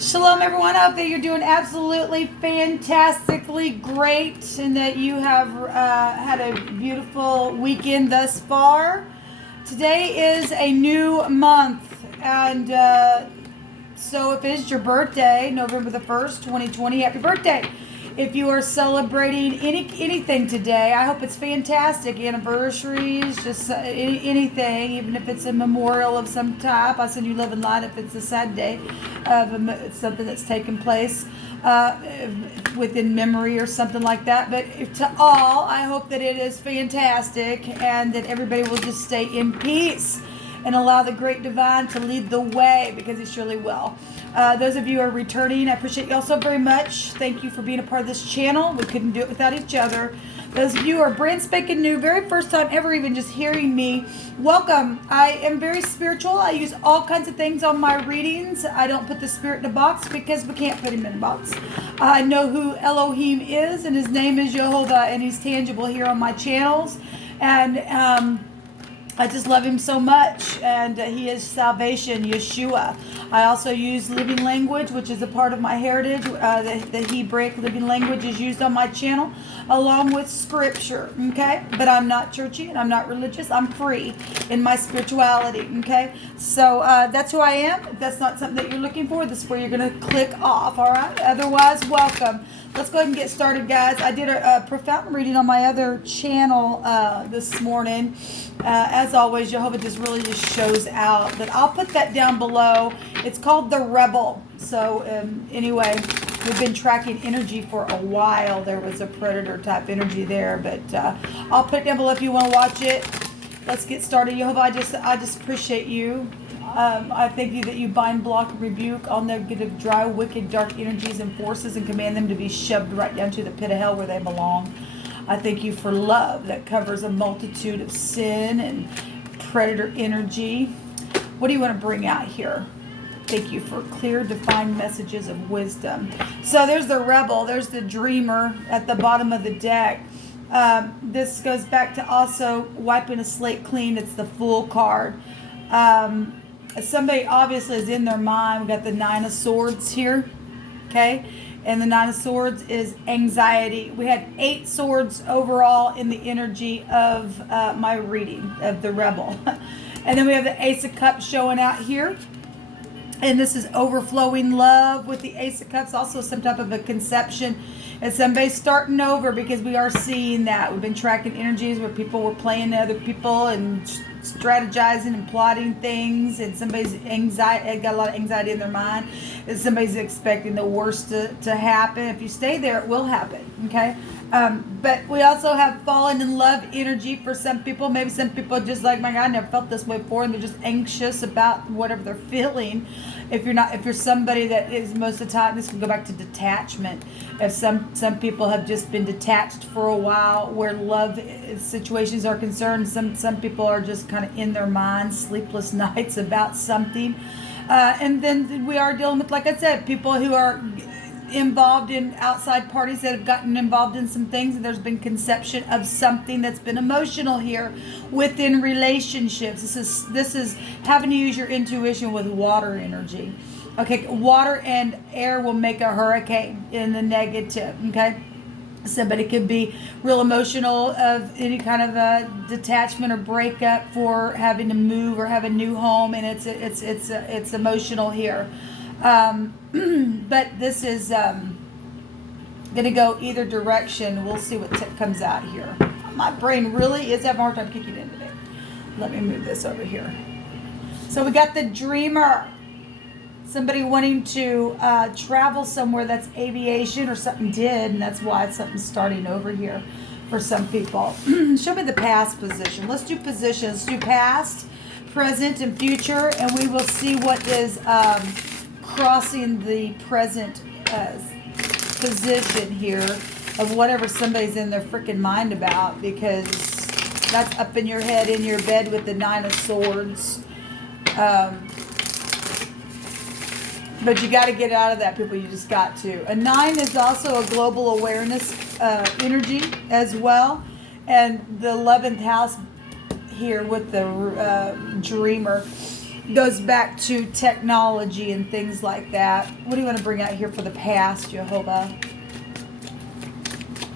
Shalom, everyone. I hope that you're doing absolutely fantastically great and that you have had a beautiful weekend thus far. Today is a new month, and so if it's your birthday, November the 1st, 2020, happy birthday. If you are celebrating anything today, I hope it's fantastic. Anniversaries, just anything, even if it's a memorial of some type. I send you love and light if it's a sad day of something that's taken place within memory or something like that. But to all, I hope that it is fantastic and that everybody will just stay in peace and allow the great divine to lead the way, because he surely will. Those of you who are returning, I appreciate you all so very much. Thank you for being a part of this channel. We couldn't do it without each other. Those of you who are brand spanking new, very first time ever even just hearing me, welcome. I am very spiritual. I use all kinds of things on my readings. I don't put the spirit in a box because we can't put him in a box. I know who Elohim is, and his name is Jehovah, and he's tangible here on my channels. And I just love him so much, and he is salvation, Yeshua. I also use living language, which is a part of my heritage. The Hebraic living language is used on my channel, along with scripture, okay? But I'm not churchy, and I'm not religious. I'm free in my spirituality, okay? So that's who I am. If that's not something that you're looking for, this is where you're going to click off, all right? Otherwise, welcome. Let's go ahead and get started, guys. I did a profound reading on my other channel this morning. As always, Jehovah just really just shows out. But I'll put that down below. It's called The Rebel. So anyway, we've been tracking energy for a while. There was a predator type energy there. But I'll put it down below if you want to watch it. Let's get started. Jehovah, I just appreciate you. I thank you that you bind, block, and rebuke all negative, dry, wicked, dark energies and forces and command them to be shoved right down to the pit of hell where they belong. I thank you for love that covers a multitude of sin and predator energy. What do you want to bring out here? Thank you for clear, defined messages of wisdom. So there's the rebel. There's the dreamer at the bottom of the deck. This goes back to also wiping a slate clean. It's the Fool card. Somebody obviously is in their mind. We got the Nine of Swords here, okay? And the Nine of Swords is anxiety. We had 8 swords overall in the energy of my reading of the Rebel. And then we have the Ace of Cups showing out here. And this is overflowing love with the Ace of Cups. Also some type of a conception. And somebody's starting over, because we are seeing that. We've been tracking energies where people were playing other people and strategizing and plotting things, and somebody's got a lot of anxiety in their mind, and somebody's expecting the worst to happen. If you stay there, it will happen, okay? But we also have fallen in love energy for some people. Maybe some people are just like, my God, I never felt this way before, and they're just anxious about whatever they're feeling. If you're somebody that is, most of the time, this can go back to detachment. If some people have just been detached for a while where love situations are concerned, some people are just kind of in their minds, sleepless nights about something. And then we are dealing with, like I said, people who are involved in outside parties that have gotten involved in some things, and there's been conception of something that's been emotional here within relationships. This is having to use your intuition with water energy. Okay, water and air will make a hurricane in the negative, okay? Somebody could be real emotional of any kind of a detachment or breakup for having to move or have a new home, and it's emotional here. But this is going to go either direction. We'll see what comes out here. My brain really is having a hard time kicking in today. Let me move this over here. So we got the dreamer. Somebody wanting to travel somewhere that's aviation, or something did, and that's why something's starting over here for some people. Show me the past position. Let's do positions. Do past, present, and future, and we will see what is crossing the present position here of whatever somebody's in their freaking mind about, because that's up in your head, in your bed with the Nine of Swords. But you got to get out of that, people. You just got to. A 9 is also a global awareness energy as well. And the 11th house here with the dreamer. goes back to technology and things like that. What do you want to bring out here for the past, Jehovah?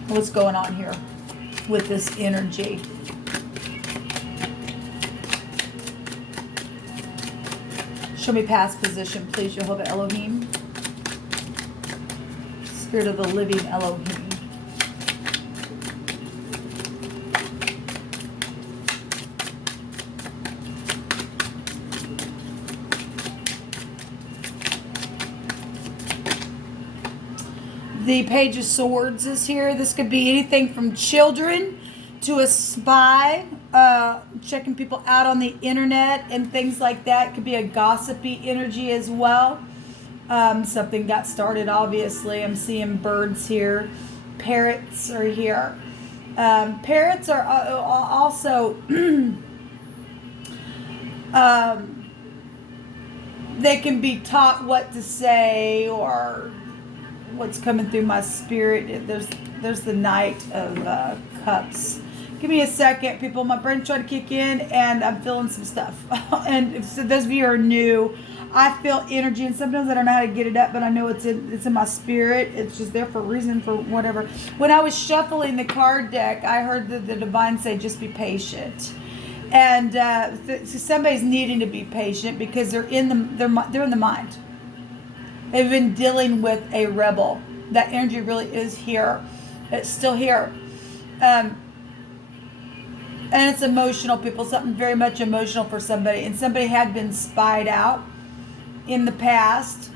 What's going on here with this energy? Show me past position, please, Jehovah Elohim. Spirit of the living Elohim. The Page of Swords is here. This could be anything from children to a spy, checking people out on the internet and things like that. It could be a gossipy energy as well. Something got started, obviously. I'm seeing birds here. Parrots are here. Parrots are also... they can be taught what to say or... what's coming through my spirit. There's the Knight of Cups. Give me a second, people. My brain's trying to kick in, and I'm feeling some stuff. And if, so those of you who are new, I feel energy, and sometimes I don't know how to get it up, but I know it's in my spirit. It's just there for a reason, for whatever. When I was shuffling the card deck, I heard the divine say, "Just be patient." And so somebody's needing to be patient because they're in the mind. They've been dealing with a rebel. That energy really is here. It's still here. And it's emotional, people. Something very much emotional for somebody. And somebody had been spied out in the past.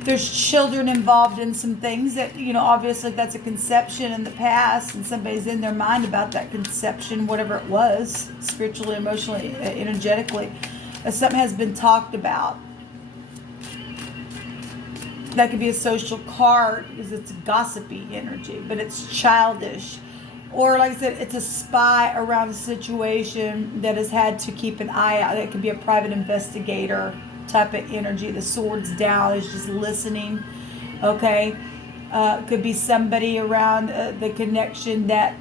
There's children involved in some things that, obviously that's a conception in the past, and somebody's in their mind about that conception, whatever it was, spiritually, emotionally, energetically. Something has been talked about. That could be a social card because it's gossipy energy, but it's childish. Or like I said, it's a spy around a situation that has had to keep an eye out. It could be a private investigator type of energy. The swords down is just listening. Okay. Could be somebody around the connection that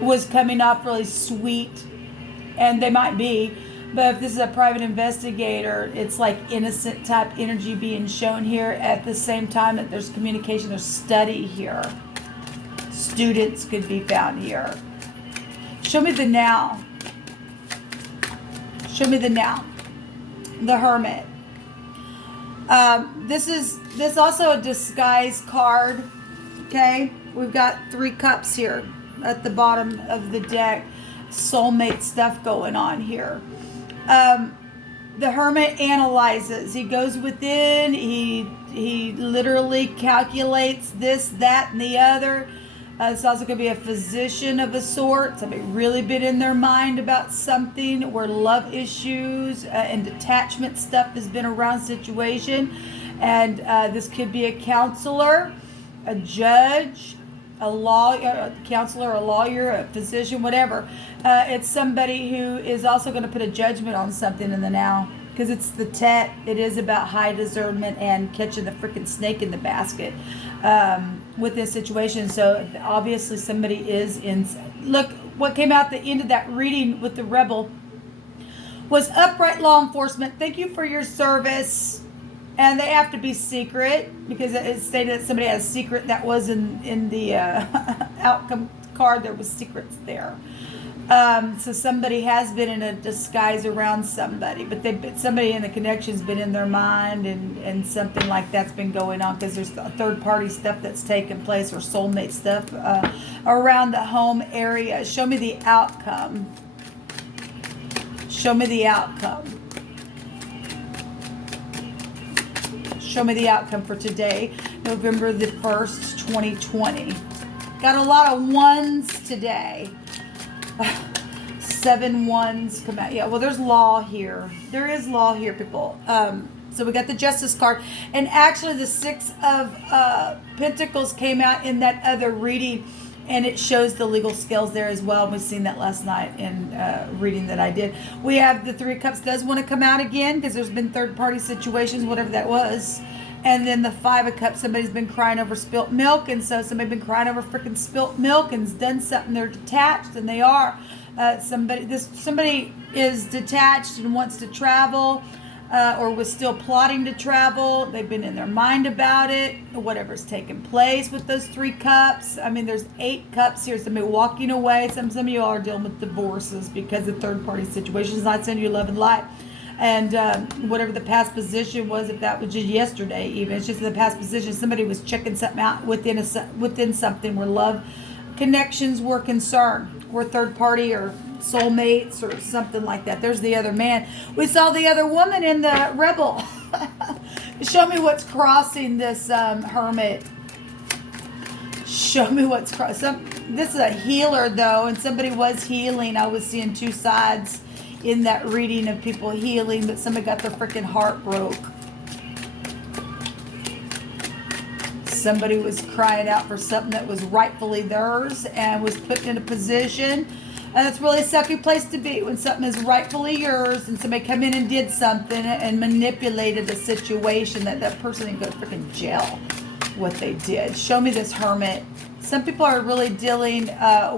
was coming off really sweet, and they might be, but if this is a private investigator, it's like innocent type energy being shown here. At the same time that there's communication, there's study here. Students could be found here. Show me the now. Show me the now. The Hermit. This also a disguise card. Okay, we've got 3 cups here at the bottom of the deck. Soulmate stuff going on here. The Hermit analyzes. He goes within. He literally calculates this, that, and the other. It's also going to be a physician of a sort. Somebody really been in their mind about something where love issues and detachment stuff has been around situation. And this could be a counselor, a judge, a lawyer, a counselor, a lawyer, a physician, whatever. It's somebody who is also going to put a judgment on something in the now. Because it's the Tet. It is about high discernment and catching the freaking snake in the basket. With this situation. So obviously somebody is in. Look, what came out at the end of that reading with the rebel was upright law enforcement. Thank you for your service. And they have to be secret because it stated that somebody had a secret that was in the outcome card. There was secrets there. So somebody has been in a disguise around somebody, but somebody in the connection's been in their mind, and something like that's been going on because there's third party stuff that's taken place or soulmate stuff around the home area. Show me the outcome. Show me the outcome. Show me the outcome for today, November the 1st, 2020. Got a lot of ones today. 7 ones come out. Yeah, well, there's law here. There is law here, people. So we got the Justice card. And actually, the 6 of Pentacles came out in that other reading. And it shows the legal scales there as well. We've seen that last night in reading that I did. We have the 3 of Cups does want to come out again because there's been third-party situations, whatever that was. And then the Five of Cups, somebody's been crying over spilt milk, and so somebody's been crying over freaking spilt milk and's done something. They're detached, and they are. Somebody is detached and wants to travel, or was still plotting to travel. They've been in their mind about it, whatever's taken place with those 3 cups. I mean, there's 8 cups here. Somebody walking away. Some of you all are dealing with divorces because of third-party situations. Not sending you love and light. And whatever the past position was, if that was just yesterday even, it's just in the past position, somebody was checking something out within something where love connections were concerned, or third party or soulmates or something like that. There's the other man. We saw the other woman in the rebel. Show me what's crossing this hermit. Show me what's crossing. This is a healer, though, and somebody was healing. I was seeing 2 sides in that reading of people healing, but somebody got their freaking heart broke. Somebody was crying out for something that was rightfully theirs and was put in a position. And it's really a sucky place to be when something is rightfully yours and somebody come in and did something and manipulated a situation that person didn't go to freaking jail. What they did. Show me this hermit. Some people are really dealing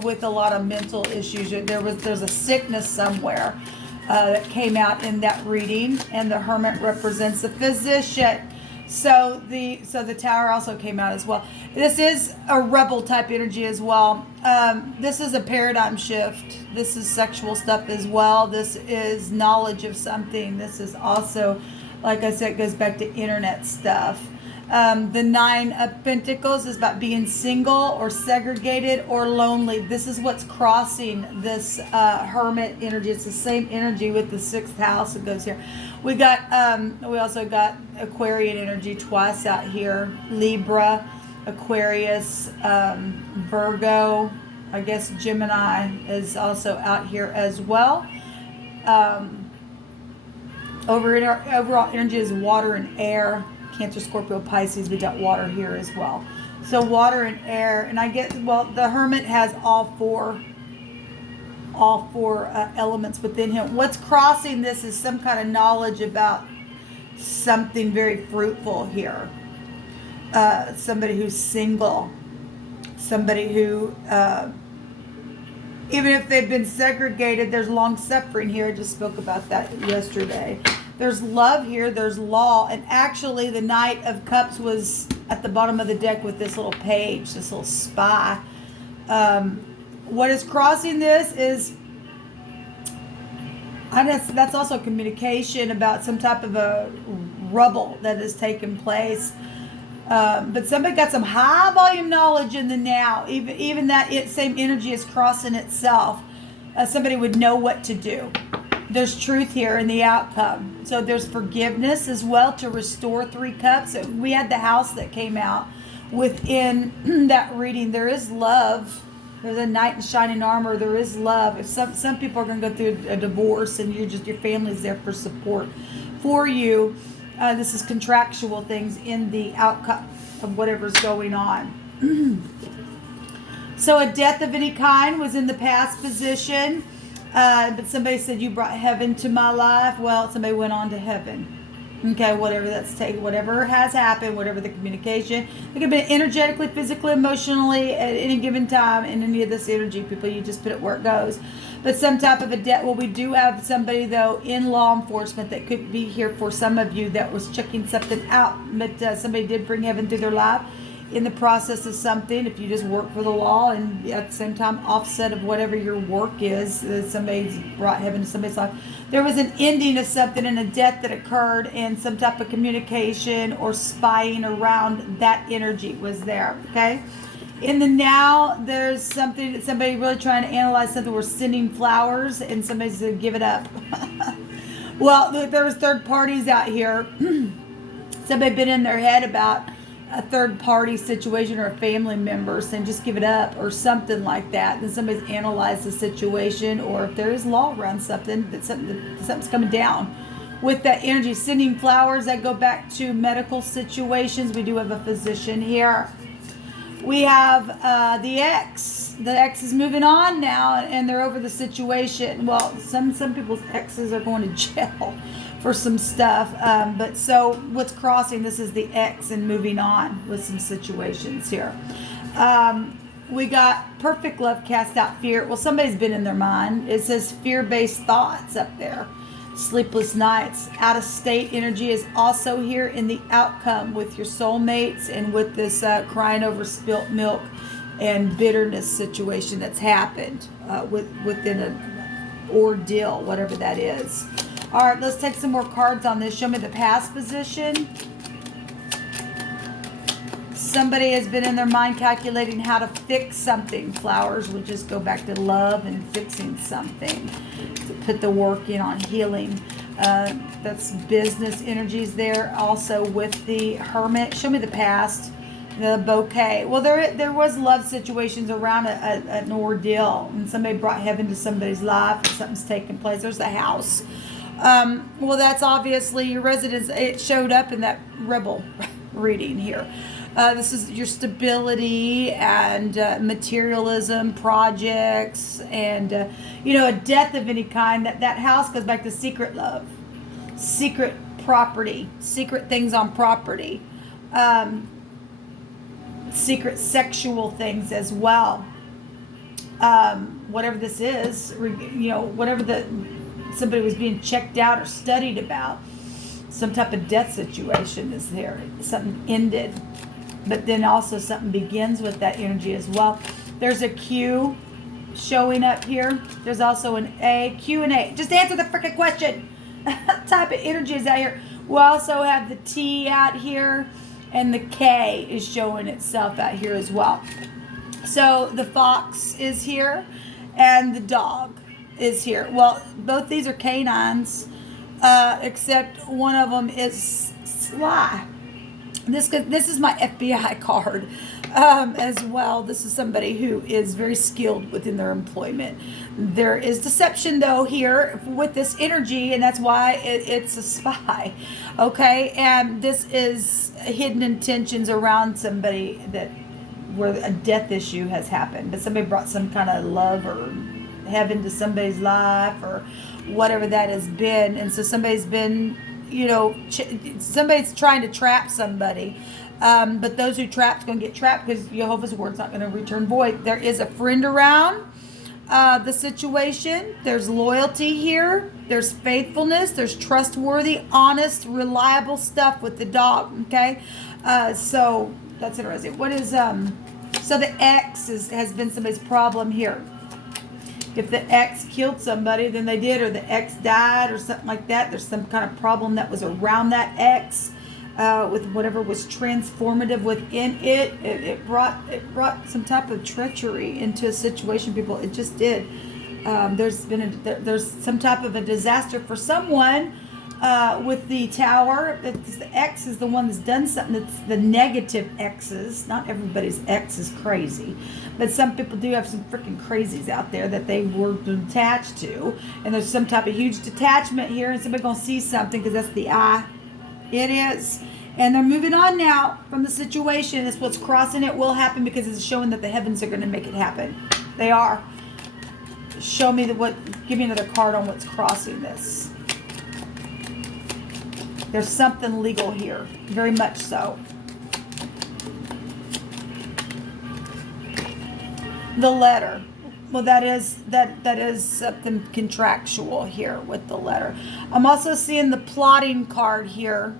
with a lot of mental issues. There's a sickness somewhere that came out in that reading, and the hermit represents the physician. So the Tower also came out as well. This is a rebel type energy as well. This is a paradigm shift. This is sexual stuff as well. This is knowledge of something. This is also, like I said, it goes back to internet stuff. The 9 of Pentacles is about being single or segregated or lonely. This is what's crossing this hermit energy. It's the same energy with the 6th house that goes here. We also got Aquarian energy twice out here. Libra, Aquarius, Virgo. I guess Gemini is also out here as well. Overall energy is water and air. Cancer, Scorpio, Pisces, we got water here as well. So water and air, and the hermit has all four elements within him. What's crossing this is some kind of knowledge about something very fruitful here. Somebody who's single, somebody who, even if they've been segregated, there's long suffering here. I just spoke about that yesterday. There's love here, there's law, and actually the Knight of Cups was at the bottom of the deck with this little page, this little spy. What is crossing this is, that's also communication about some type of a rubble that has taken place. But somebody got some high volume knowledge in the now, even that same energy is crossing itself. Somebody would know what to do. There's truth here in the outcome. So there's forgiveness as well to restore 3 cups. So we had the house that came out within that reading. There is love. There's a knight in shining armor. There is love. If some people are going to go through a divorce and your family's there for support for you. This is contractual things in the outcome of whatever's going on. So a death of any kind was in the past position. But somebody said, you brought heaven to my life. Well, somebody went on to heaven. Okay, whatever that's taken, whatever has happened, whatever the communication. It could be energetically, physically, emotionally at any given time in any of this energy, people. You just put it where it goes. But some type of a debt. Well, we do have somebody, though, in law enforcement that could be here for some of you that was checking something out. But somebody did bring heaven through their life in the process of something. If you just work for the law and at the same time offset of whatever your work is, somebody's brought heaven to somebody's life. There was an ending of something and a death that occurred, and some type of communication or spying around that energy was there. Okay. In the now, there's something that somebody really trying to analyze something. We're sending flowers and somebody's going to give it up. Well, there was third parties out here. Somebody been in their head about a third party situation or a family member saying just give it up or something like that. Then somebody's analyzed the situation, or if there is law around something, that something's coming down. With that energy, sending flowers, that go back to medical situations. We do have a physician here. We have the ex. The ex is moving on now, and they're over the situation. Well, some people's exes are going to jail for some stuff. But so what's crossing this is the X and moving on with some situations here. We got perfect love cast out fear. Well, somebody's been in their mind. It says fear-based thoughts up there. Sleepless nights. Out of state energy is also here in the outcome with your soulmates and with this crying over spilt milk and bitterness situation that's happened within an ordeal, whatever that is. All right, let's take some more cards on this. Show me the past position. Somebody has been in their mind calculating how to fix something. Flowers would just go back to love and fixing something. To put the work in on healing. That's business energies there. Also with the Hermit. Show me the past. The bouquet. Well, there was love situations around an ordeal. And somebody brought heaven to somebody's life. And something's taking place. There's the house. Well, that's obviously your residence. It showed up in that rebel reading here. This is your stability and materialism, projects, and a death of any kind. That house goes back to secret love, secret property, secret things on property, secret sexual things as well. Whatever this is, whatever somebody was being checked out or studied about, some type of death situation is there. Something ended. But then also something begins with that energy as well. There's a Q showing up here. There's also an A, Q and A. Just answer the freaking question. What type of energy is out here? We also have the T out here, and the K is showing itself out here as well. So the fox is here, and the dog is here. Well, both these are canines, except one of them is sly. This is my FBI card as well. This is somebody who is very skilled within their employment. There is deception, though, here with this energy, and that's why it's a spy. Okay, and this is hidden intentions around somebody where a death issue has happened. But somebody brought some kind of love or heaven to somebody's life or whatever that has been. And so somebody's been... somebody's trying to trap somebody, but those who trapped going to get trapped because Jehovah's word's not going to return void. There is a friend around the situation. There's loyalty here. There's faithfulness. There's trustworthy, honest, reliable stuff with the dog. Okay, so that's interesting. What is so the X has been somebody's problem here. If the X killed somebody, then they did, or the X died, or something like that. There's some kind of problem that was around that X, with whatever was transformative within it. It brought some type of treachery into a situation. People, it just did. There's some type of a disaster for someone with the tower. Because the X is the one that's done something. That's the negative X's. Not everybody's X is crazy. But some people do have some freaking crazies out there that they were attached to. And there's some type of huge detachment here. And somebody's going to see something because that's the I. It is. And they're moving on now from the situation. It's what's crossing it will happen because it's showing that the heavens are going to make it happen. They are. Show me give me another card on what's crossing this. There's something legal here. Very much so. The letter. Well, that is something contractual here with the letter. I'm also seeing the plotting card here.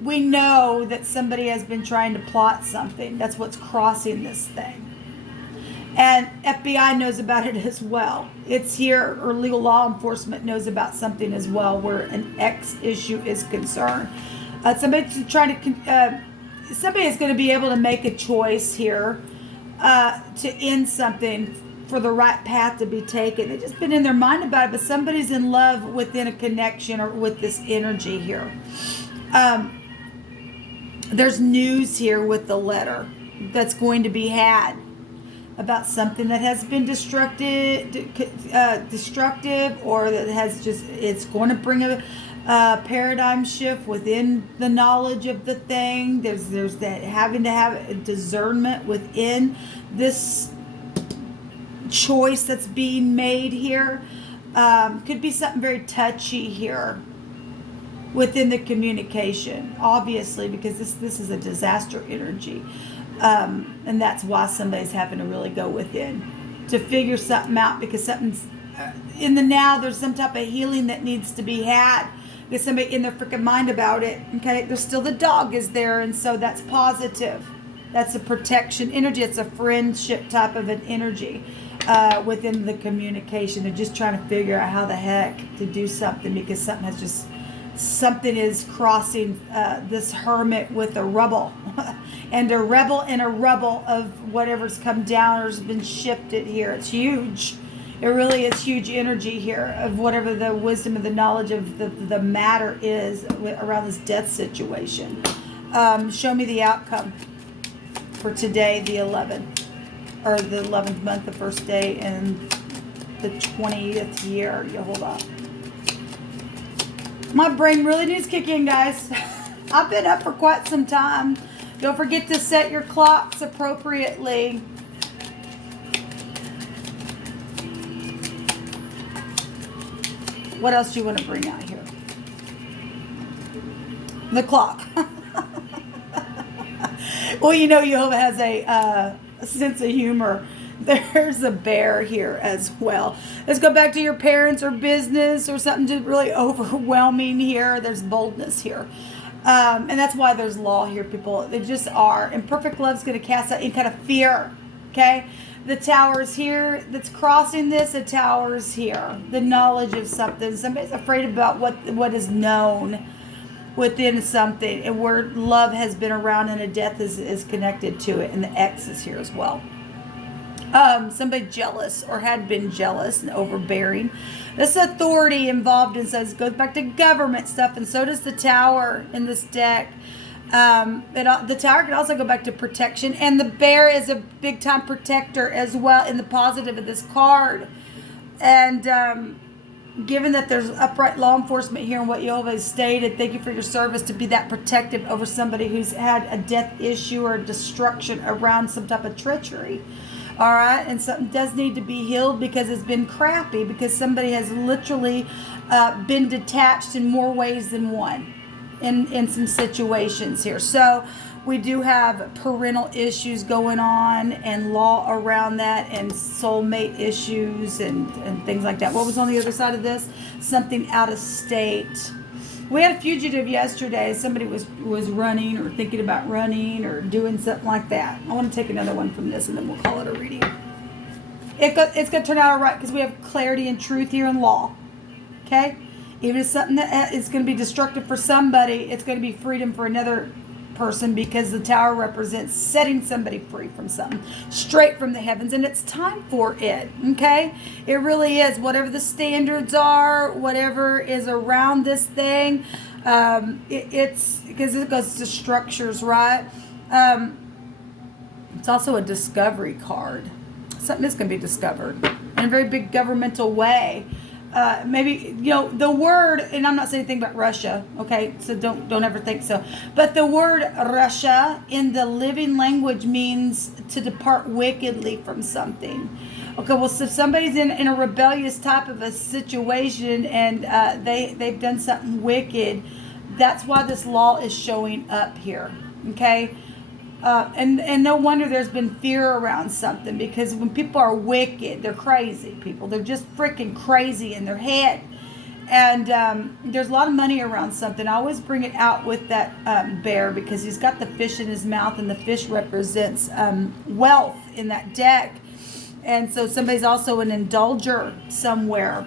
We know that somebody has been trying to plot something. That's what's crossing this thing. And FBI knows about it as well. It's here, or legal law enforcement knows about something as well where an X issue is concerned. Somebody's somebody is going to be able to make a choice here to end something for the right path to be taken. They've just been in their mind about it, but somebody's in love within a connection or with this energy here. There's news here with the letter that's going to be had about something that has been destructive, or that has it's going to bring a paradigm shift within the knowledge of the thing. There's that having to have a discernment within this choice that's being made here. Could be something very touchy here within the communication, obviously, because this is a disaster energy. And that's why somebody's having to really go within to figure something out, because something's in the now. There's some type of healing that needs to be had. Get somebody in their freaking mind about it. Okay, there's still the dog is there, and so that's positive. That's a protection energy. It's a friendship type of an energy within the communication. They're just trying to figure out how the heck to do something, because something is crossing this hermit with a rubble and a rebel and a rubble of whatever's come down or has been shifted here. It's huge. It really is huge energy here of whatever the wisdom and the knowledge of the matter is around this death situation. Show me the outcome for today, the 11th, or the 11th month, the first day, and the 20th year. You hold on. My brain really needs kicking, guys. I've been up for quite some time. Don't forget to set your clocks appropriately. What else do you want to bring out here? The clock. Well, you know, Jehovah has a sense of humor. There's a bear here as well. Let's go back to your parents or business or something just really overwhelming here. There's boldness here. And that's why there's law here, people. They just are. And perfect love's going to cast out any kind of fear. Okay? The tower's here that's crossing this. The tower's here. The knowledge of something. Somebody's afraid about what is known within something. And where love has been around and a death is connected to it. And the X is here as well. Somebody jealous or had been jealous and overbearing. This authority involved in says goes back to government stuff, and so does the tower in this deck. The tower can also go back to protection, and the bear is a big time protector as well in the positive of this card. And given that there's upright law enforcement here and what Jehovah has stated, thank you for your service to be that protective over somebody who's had a death issue or destruction around some type of treachery. All right, and something does need to be healed because it's been crappy, because somebody has literally been detached in more ways than one in some situations here. So we do have parental issues going on and law around that, and soulmate issues and things like that. What was on the other side of this? Something out of state. We had a fugitive yesterday. Somebody was running or thinking about running or doing something like that. I want to take another one from this, and then we'll call it a reading. It's going to turn out all right, because we have clarity and truth here in law. Okay? Even if something that is going to be destructive for somebody, it's going to be freedom for another person, because the tower represents setting somebody free from something straight from the heavens, and it's time for it. Okay, it really is. Whatever the standards are, whatever is around this thing, it's because it goes to structures, right? It's also a discovery card. Something is going to be discovered in a very big governmental way. Maybe, the word, and I'm not saying anything about Russia, okay, so don't ever think so, but the word Russia in the living language means to depart wickedly from something. Okay, well, so if somebody's in a rebellious type of a situation and they've done something wicked, that's why this law is showing up here, okay? And no wonder there's been fear around something, because when people are wicked, they're crazy people. They're just freaking crazy in their head. And there's a lot of money around something. I always bring it out with that bear, because he's got the fish in his mouth, and the fish represents wealth in that deck. And so somebody's also an indulger somewhere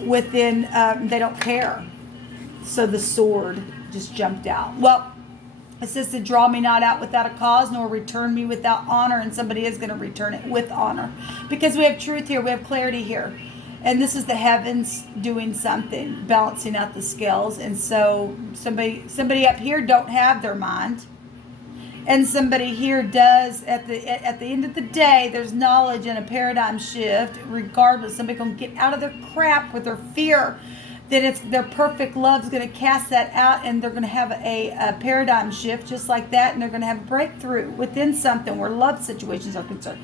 within, they don't care. So the sword just jumped out. Well, it says to draw me not out without a cause, nor return me without honor. And somebody is going to return it with honor, because we have truth here. We have clarity here. And this is the heavens doing something, balancing out the scales. And so somebody up here don't have their mind, and somebody here does. At the end of the day, there's knowledge and a paradigm shift. Regardless, somebody can get out of their crap with their fear. then it's their perfect love is going to cast that out, and they're going to have a paradigm shift just like that, and they're going to have a breakthrough within something where love situations are concerned.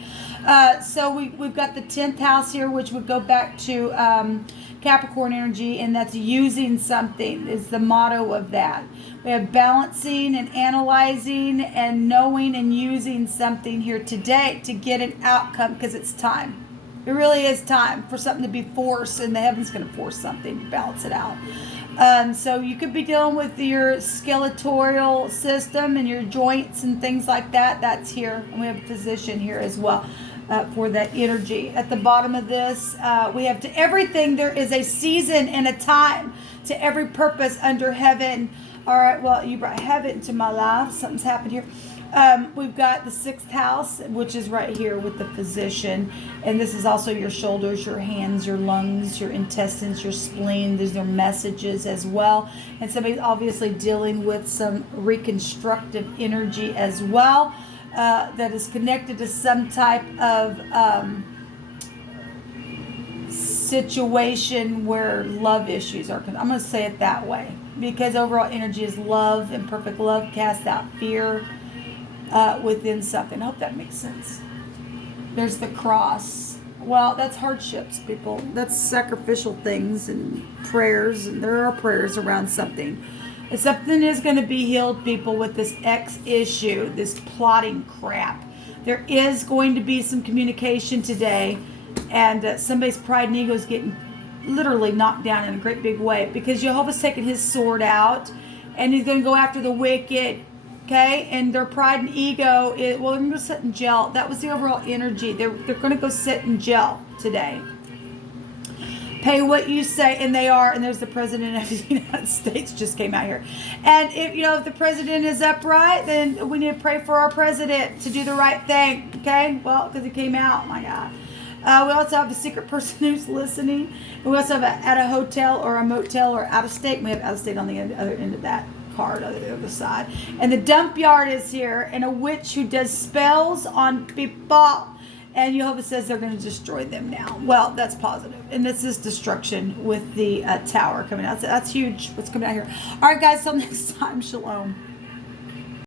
So we've got the 10th house here, which would go back to Capricorn energy, and that's using something is the motto of that. We have balancing and analyzing and knowing and using something here today to get an outcome, because it's time. It really is time for something to be forced, and the heaven's going to force something to balance it out. So you could be dealing with your skeletal system and your joints and things like that. That's here. And we have a physician here as well for that energy. At the bottom of this, we have to everything. There is a season and a time to every purpose under heaven. All right, well, you brought heaven into my life. Something's happened here. We've got the 6th house, which is right here with the physician. And this is also your shoulders, your hands, your lungs, your intestines, your spleen. These are messages as well. And somebody's obviously dealing with some reconstructive energy as well that is connected to some type of situation where love issues are. I'm going to say it that way, because overall energy is love, and perfect love casts out fear within something. I hope that makes sense. There's the cross. Well, that's hardships, people. That's sacrificial things and prayers, and there are prayers around something. And something is going to be healed, people, with this X issue, this plotting crap. There is going to be some communication today, and somebody's pride and ego is getting literally knocked down in a great big way, because Jehovah's taking his sword out, and he's going to go after the wicked. Okay, and their pride and ego, they're going to sit in jail. That was the overall energy. They're going to go sit in jail today. Pay what you say, and they are. And there's the president of the United States just came out here. And if the president is upright, then we need to pray for our president to do the right thing. Okay, well, because it came out. My God. We also have a secret person who's listening. And we also have at a hotel or a motel or out of state. And we have out of state on the other end of that card on the other side. And the dump yard is here, and a witch who does spells on people, and Jehovah says they're going to destroy them now. Well, that's positive, and this is destruction with the tower coming out. So that's huge what's coming out here. All right, guys, till next time. Shalom.